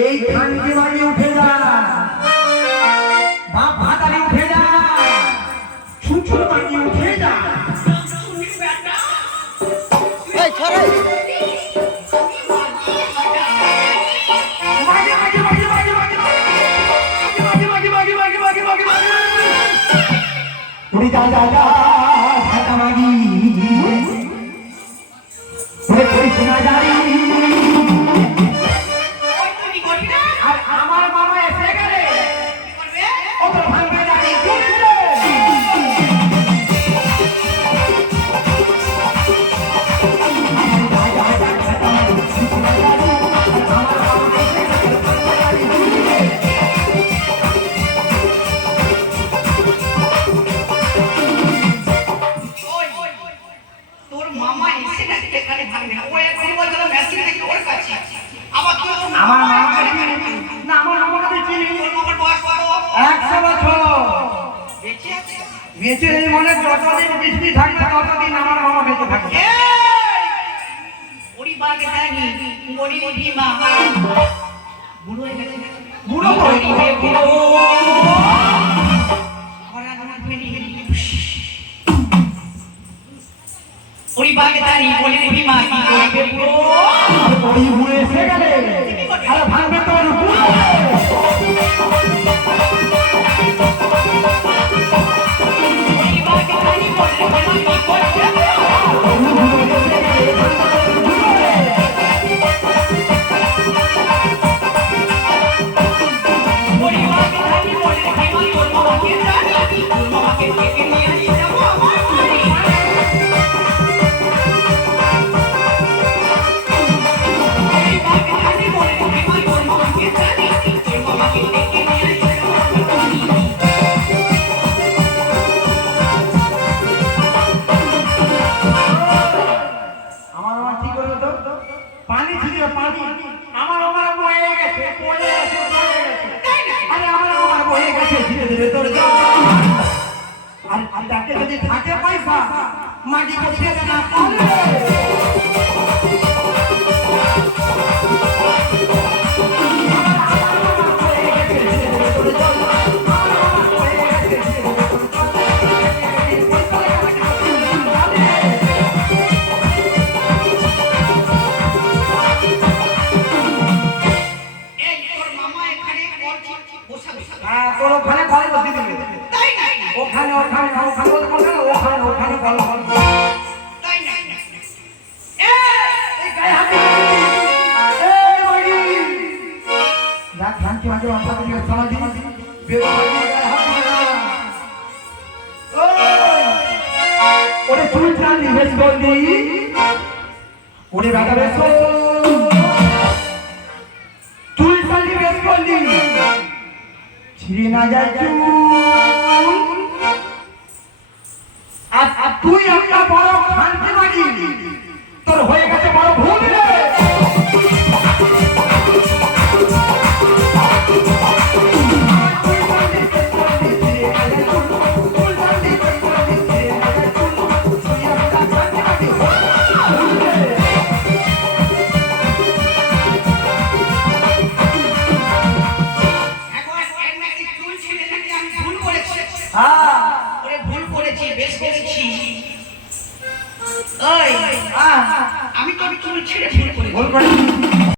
এই খানকে বাড়ি উঠে যা বাপ Let's take some বেঁচে নেই যতদিন বৃষ্টি থাকবে ততদিন আমার বাবা বেঁচে থাকবে। মা বুড়ো বুড়ো বুড়ো বলে বিমা থাকে পয়সা মাটি করতে না কোনো ঘরে ঘরে বসে দিবে। ওরে তুই জানি বেশ বন্দি? ওরে রাধা বেশ তুই না যায় আর তুই একটা বড় খানতে পারি আমি তোর চুল ছিঁড়ে শুরু